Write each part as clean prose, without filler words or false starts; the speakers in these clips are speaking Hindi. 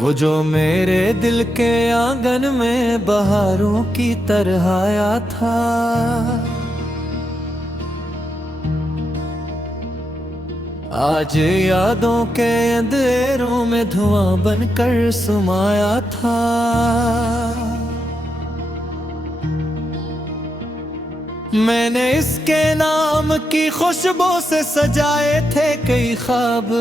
वो जो मेरे दिल के आंगन में बहारों की तरह आया था, आज यादों के अंधेरों में धुआं बनकर समाया था। मैंने इसके नाम की खुशबू से सजाए थे कई ख्वाब,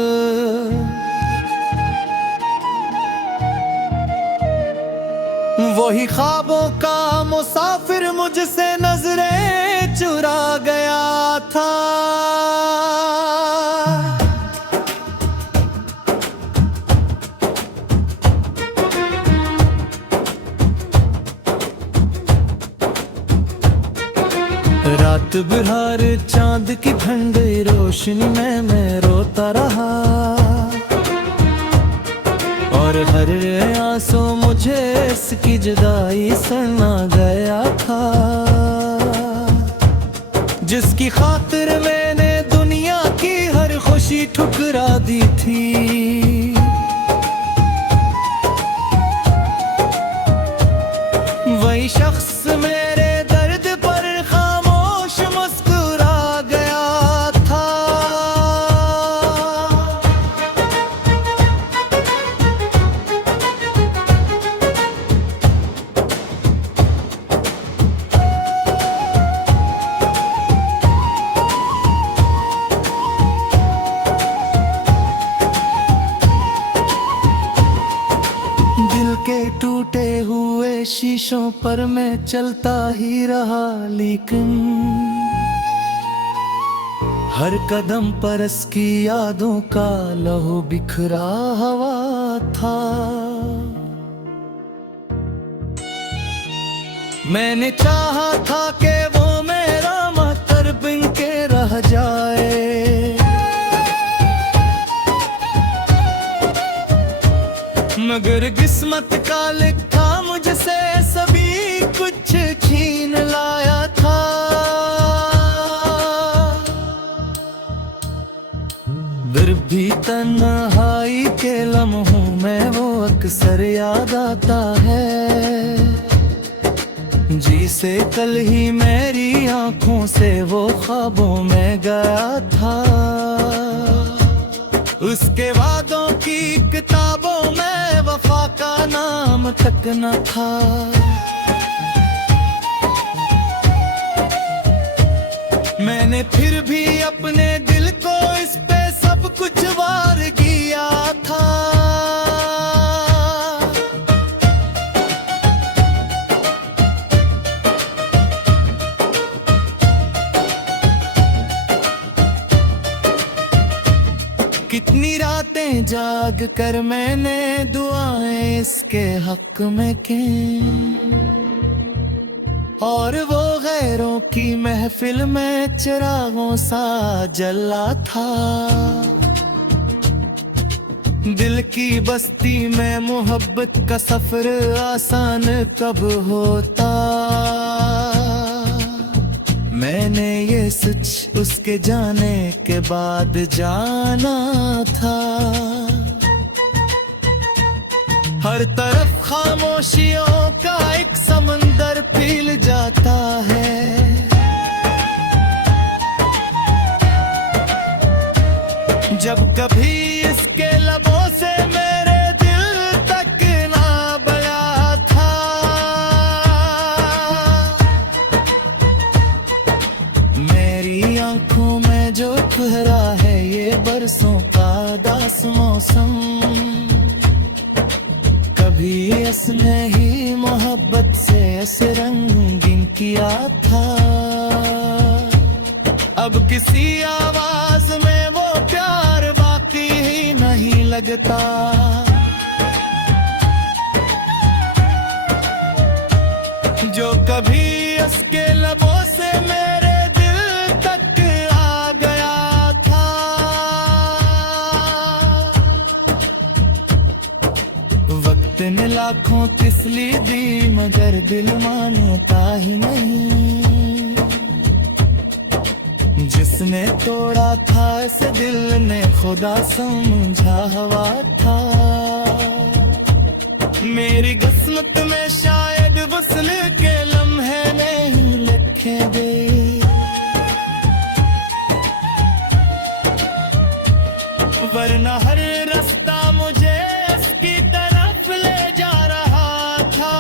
वही ख्वाबों का मुसाफिर मुझसे नजरें चुरा गया था। रात बिहार चांद की ठंडी रोशनी में मैं रोता रहा, और हर आंसू मुझे इसकी जुदाई सुना गया था। जिसकी खातिर मैंने दुनिया की हर खुशी ठुकरा दी थी, वही शख्स मेरे दर्द पर खामोश मुस्कुरा गया था। दिल के टूटे हुए शीशों पर मैं चलता ही रहा, लेकिन हर कदम पर इसकी यादों का लहू बिखरा हुआ था। मैंने चाहा था कि वो मेरा मातर बन के रह जाए, मगर किस्मत का लिखा मुझसे सभी कुछ छीन लाया था। फिर भी तन्हाई के लम्हों में वो अक्सर याद आता है, जिसे कल ही मेरी आंखों से वो ख्वाबों में गया था। उसके वादों की किताबों में वफा का नाम तक न था। मैंने फिर भी अपने दिल को इस पे सब कुछ वार किया था। कितनी रातें जाग कर मैंने दुआएं इसके हक में की, और वो गैरों की महफिल में चिरागों सा जला था। दिल की बस्ती में मोहब्बत का सफर आसान कब होता, मैंने ये सच उसके जाने के बाद जाना था। हर तरफ खामोशियों का एक समंदर फैल जाता है, जब कभी इसके लबों से मेरे दिल तक ना बया था। मेरी आंखों में जो ठहरा है ये बरसों का दास मौसम, कभी इसने ही मोहब्बत से ऐसे रंगीन किया था। अब किसी आवाज में वो प्यार बाकी ही नहीं लगता। जो कभी इसके लबों से मेरे दिल तक आ गया था। वक्त ने लाखों तिस्ली दी मगर दिल मानता ही नहीं। जिसने तोड़ा था इस दिल ने खुदा समझा हुआ था। मेरी किस्मत में शायद वसल के लम्हे नहीं लिखे दे, वरना हर रास्ता मुझे उसकी तरफ ले जा रहा था।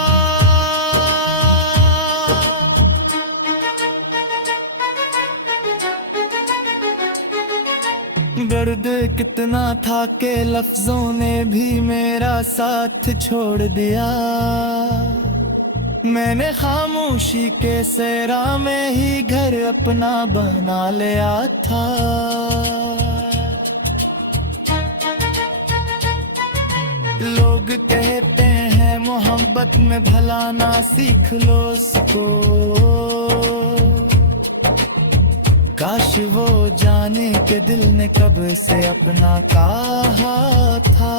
दर्द कितना था कि लफ्जों ने भी मेरा साथ छोड़ दिया, मैंने खामोशी के सहरा में ही घर अपना बना लिया था। लोग कहते हैं मोहब्बत में भला ना सीख लो उसको, काश वो जाने के दिल ने कब से अपना कहा था।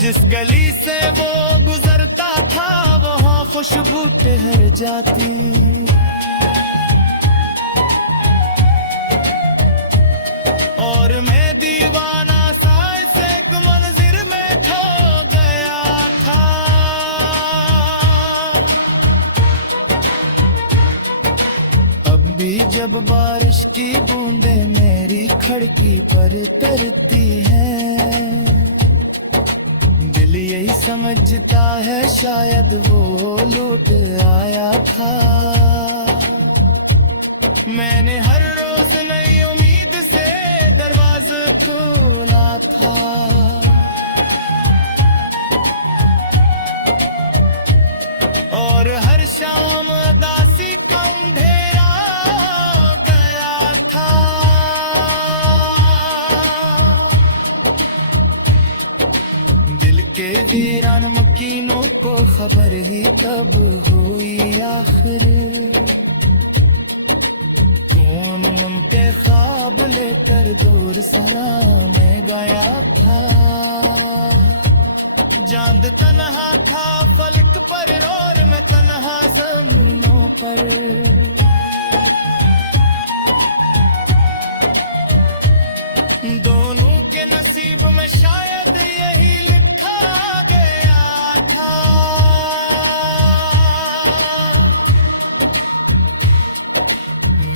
जिस गली से वो गुजरता था वहाँ खुशबू ठहर जाती, और मैं दीवाना सा इस एक मंजिर में खो गया था। अब भी जब बारिश की बूंदें मेरी खिड़की पर तरती हैं, दिल यही समझता है शायद वो लौट आया था। मैंने हर रोज नई उम्मीद से दरवाजा खोला था, और हर शाम उदासी का अंधेरा हो गया था। दिल के वीरान मकीनों को खबर ही तब हुई आखिर, कौन उनके ख्वाब लेकर दूर सरा में गया था। चांद तन्हा था फलक पर और मैं तन्हा ज़मीनों पर, दोनों के नसीब में शायद यही लिखा गया था।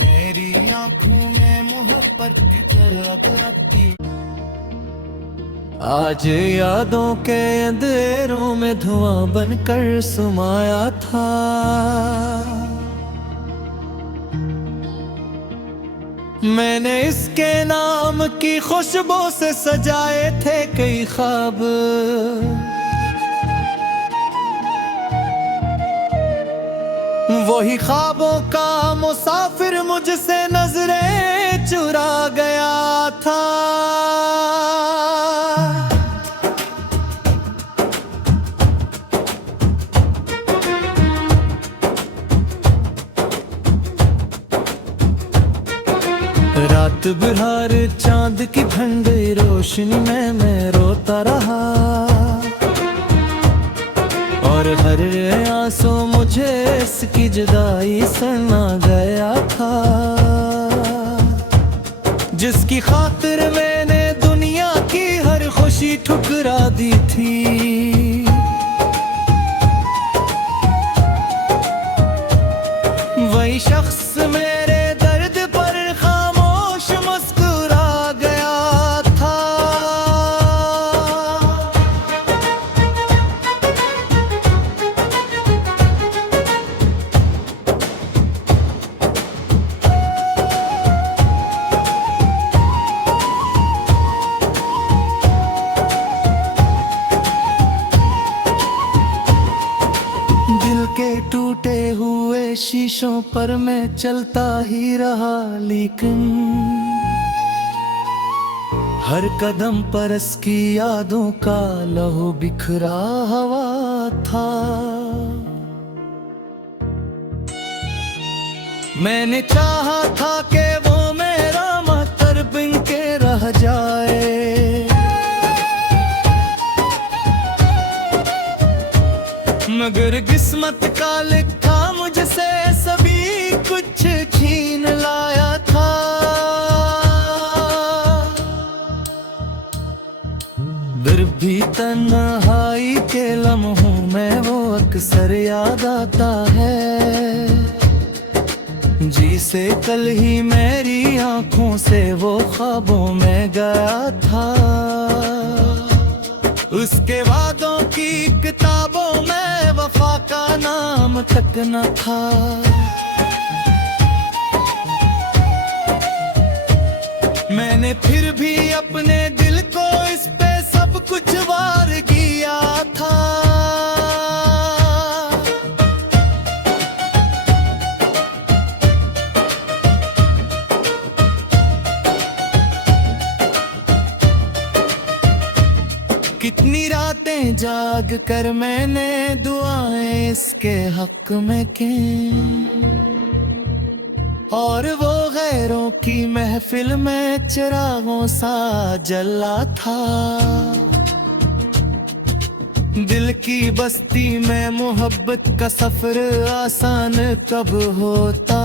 मेरी आंखों में मोहब्बत की झलक लगती, आज यादों के अंधेरों में धुआं बनकर समाया था। मैंने इसके नाम की खुशबू से सजाए थे कई ख्वाब, वही ख्वाबों का मुसाफिर मुझसे नजरें चुरा गया था। रात बिहार चांद की ठंडी रोशनी में मैं रोता रहा, और हर आंसू मुझे इसकी जुदाई सुना गया था। जिसकी खातिर मैंने दुनिया की हर खुशी ठुकरा दी थी, वही शख्स मेरे दर्द पर खामोश मुस्कुरा गया था। दिल के टूटे हुए शीशों पर मैं चलता ही रहा, लेकिन हर कदम पर इसकी यादों का लहू बिखरा हुआ था। मैंने चाहा था कि वो मेरा मातर बिन के रह जाए, मगर किस्मत का लिखा मुझसे सभी कुछ छीन लाया था। फिर भी तन्हाई के लम्हों में वो अक्सर याद आता है। जी से कल ही मेरी आंखों से वो ख्वाबों में गया था। उसके वादों की किताबों में वफा का नाम तक न था। मैंने फिर भी अपने दिल को इस पे सब कुछ वार किया था। कितनी रातें जाग कर मैंने दुआएं इसके हक में की, और वो गैरों की महफिल में चिरागों सा जला था। दिल की बस्ती में मोहब्बत का सफर आसान कब होता।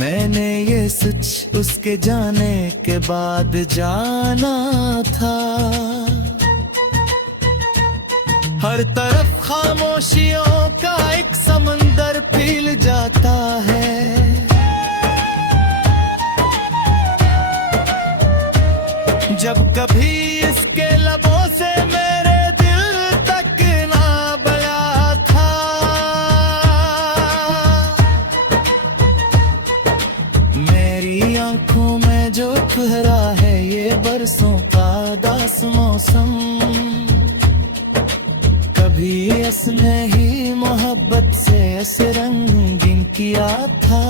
मैंने ये सच उसके जाने के बाद जाना था। हर तरफ खामोशियों का एक समंदर फैल जाता है। जब कभी इसके लबों से मेरे दिल तक ना बला था। मेरी आंखों में जो ठहरा है ये बरसों का दास मौसम, कभी इसने ही मोहब्बत से ऐसे रंगीन किया था।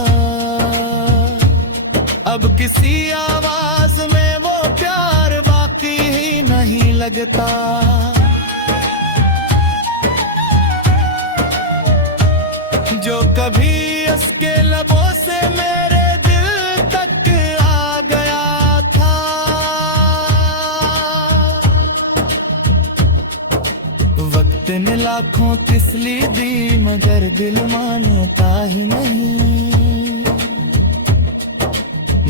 अब किसी आवाज में वो प्यार बाकी ही नहीं लगता। जो कभी उसके लबों से मेरे दिल तक आ गया था। वक्त ने लाखों तिस्ली दी मगर दिल मानता ही नहीं।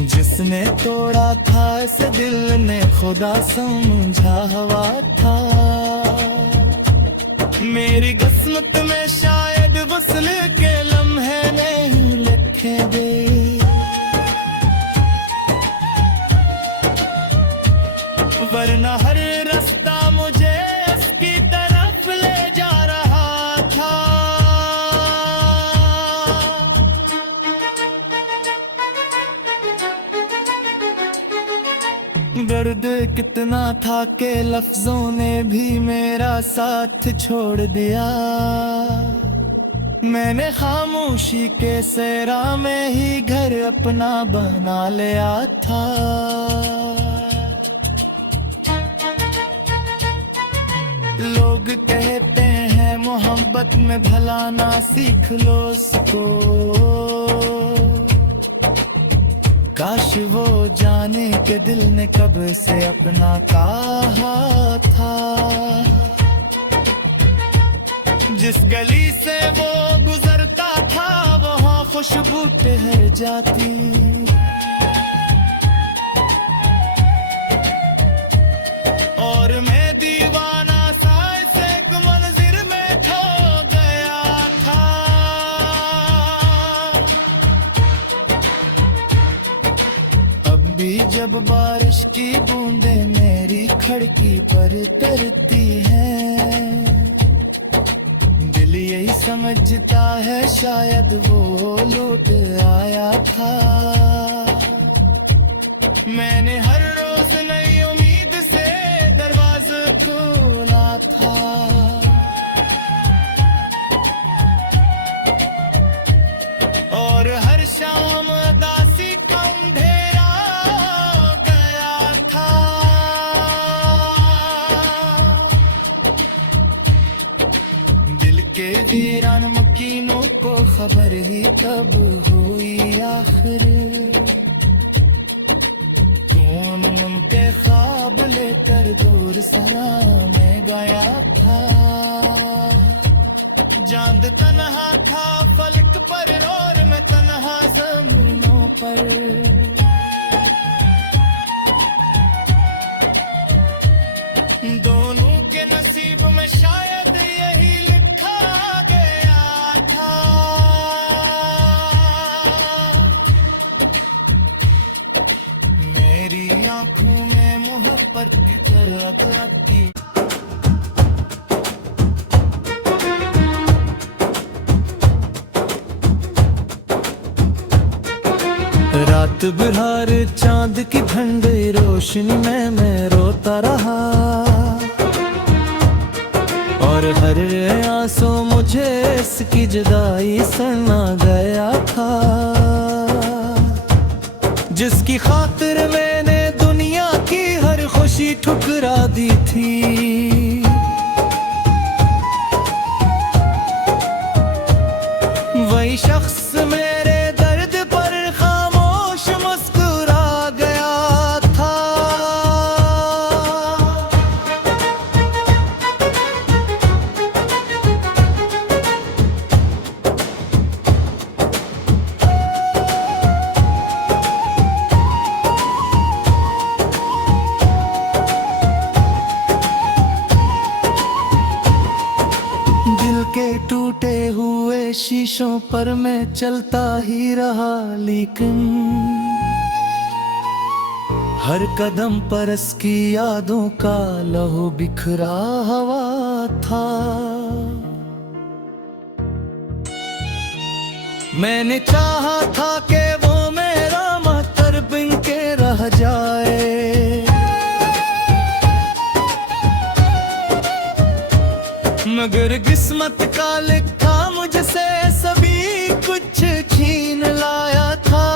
जिसने तोड़ा था इस दिल ने खुदा समझा हुआ था। मेरी किस्मत में शायद वसल के लम्हे नहीं लिखे गए, वरना हर रास्ता मुझे उसकी तरफ ले जा रहा था। दर्द कितना था कि लफ्जों ने भी मेरा साथ छोड़ दिया। मैंने खामोशी के सेरा में ही घर अपना बना लिया था। लोग कहते हैं मोहब्बत में भला ना सीख लो उसको। काश वो जाने के दिल ने कब से अपना कहा था। जिस गली से वो गुजरता था वहाँ खुशबू ठहर जाती। और मैं दीवाना सा ऐसे एक मंजिर में खो गया था। भी जब बारिश की बूंदें मेरी खिड़की पर तरती हैं, दिल यही समझता है शायद वो लौट आया था। मैंने हर रोज नई उम्मीद से दरवाजा खोला था। और हर शाम उदासी का अंधेरा हो गया था। दिल के वीरान मकीनों को खबर ही कब हुई आखिर। कौन उनके ख्वाब लेकर दूर सरा में गया था। चांद तन्हा था फलक पर और मैं तन्हा जमीनों पर। आंखों में मोहब्बत की झलक की। रात बिहार चांद की ठंडी रोशनी में मैं रोता रहा, और हर आंसू मुझे इसकी जुदाई सुना गया था। जिसकी खातिर मैंने दुनिया की हर खुशी ठुकरा दी थी, वही शख्स मेरे दर्द पर खामोश मुस्कुरा गया था। दिल के टूटे हुए शीशों पर मैं चलता ही रहा, लेकिन हर कदम पर इसकी यादों का लहू बिखरा हुआ था। मैंने चाहा था कि वो मेरा महतर बन के रह जाए, मगर किस्मत का लिखा मुझसे सभी कुछ छीन लाया था।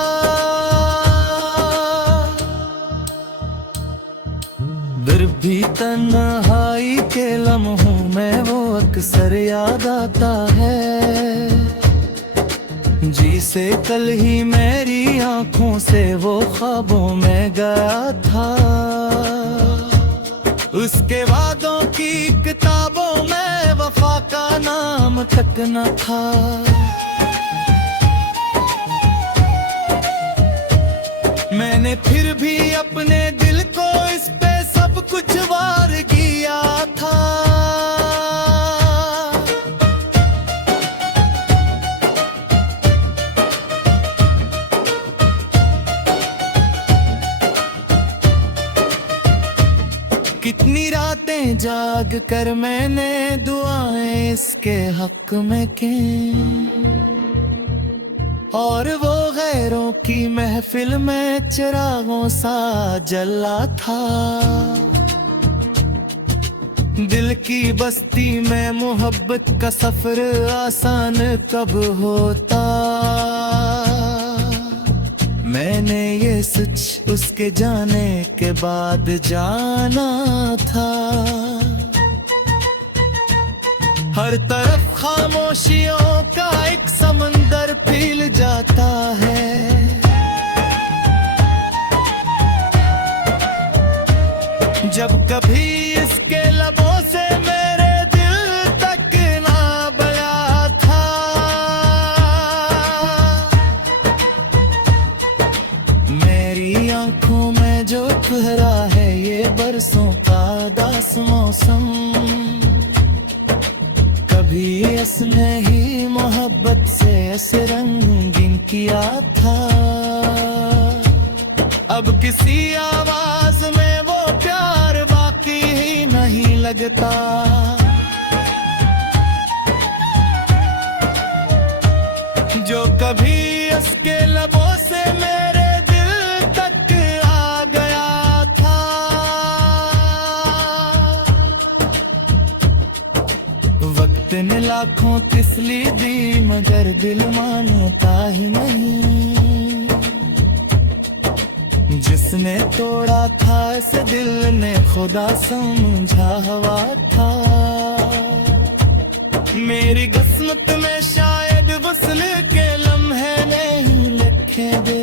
फिर भी तन्हाई के लम्हों में वो अक्सर याद आता है, जिसे कल ही मेरी आंखों से वो ख्वाबों में गया था। उसके वादों की किताबों में वफा का नाम तक न था। मैंने फिर भी अपने दिल को इस पे सब कुछ वार किया था। कितनी रातें जाग कर मैंने दुआएं इसके हक में की, और वो गैरों की महफिल में चिरागों सा जला था। दिल की बस्ती में मोहब्बत का सफर आसान कब होता। मैंने ये सच उसके जाने के बाद जाना था। हर तरफ खामोशियों का एक समंदर फैल जाता है। जब कभी इसके लबों से मेरे दिल तक ना बया था, मेरी आंखों में जो ठहरा है ये बरसों का दास मौसम, कभी इसने ही मोहब्बत से ऐसे रंगीन किया था। अब किसी आवाज में वो प्यार बाकी ही नहीं लगता। जो कभी इसके लबों से मेरे दिल तक आ गया था। वक्त ने लाखों तिस्ली दी मगर दिल मानता ही नहीं। जिसने तोड़ा था इस दिल ने खुदा समझा हुआ था। मेरी किस्मत में शायद वसल के लम्हे नहीं लिखे दे।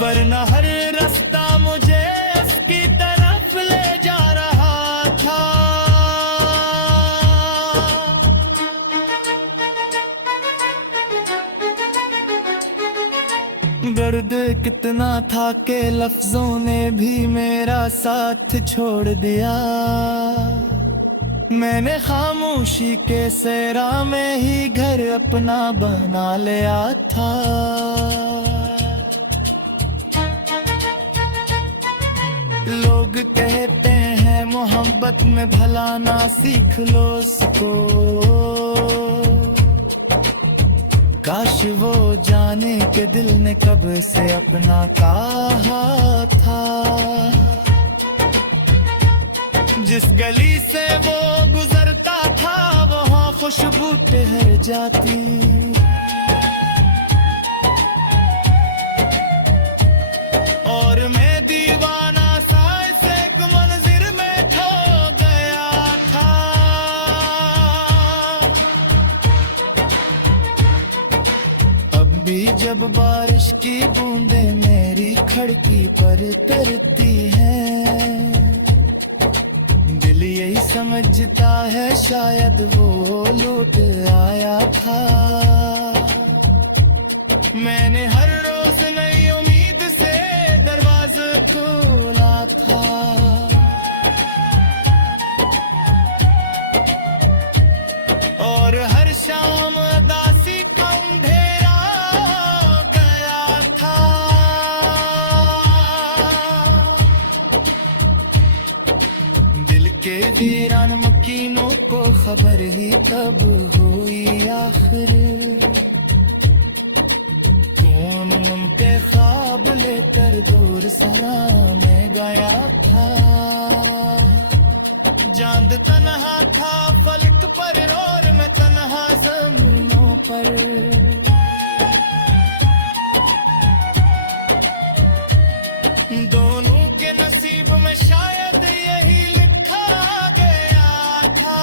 वरना हर रास्ता मुझे उसकी तरफ ले जा रहा था। दर्द कितना था कि लफ्जों ने भी मेरा साथ छोड़ दिया। मैंने खामोशी के सेरा में ही घर अपना बना लिया था। मोहब्बत में भला ना सीख लो उसको, काश वो जाने के दिल ने कब से अपना कहा था। जिस गली से वो गुजरता था वहाँ खुशबू ठहर जाती, और मैं दीवाना सा इस एक मंजिर में खो गया था। अब भी जब बारिश की बूंदें मेरी खिड़की पर तरती हैं, दिल यही समझता है शायद वो लौट आया था। मैंने हर रोज नई उम्मीद से दरवाजा खोला था, और हर शाम उदासी का अंधेरा हो गया था। दिल के वीरान मकीनों को खबर ही तब हुई आखिर, कौन उनके ख्वाब लेकर दूर सरा में गया था। चांद तन्हा था फलक पर और मैं तन्हा जमीनों पर, दोनों के नसीब में शायद यही लिखा गया था।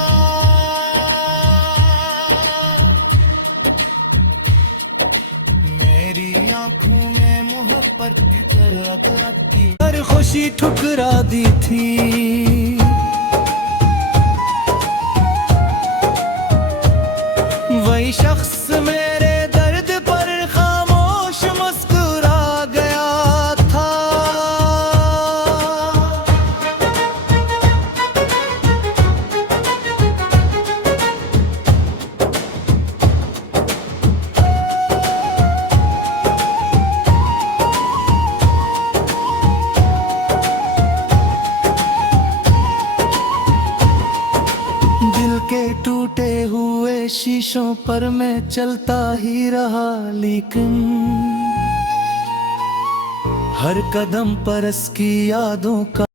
मेरी आंखों में मोहब्बत की झलक की हर खुशी ठुकरा दी थी। वही शख्स मेरे दर्द पर खामोश मुस्कुरा गया था। दिल के टूटे हुए शीशों पर मैं चलता ही रहा, लेकिन हर कदम पर इसकी यादों का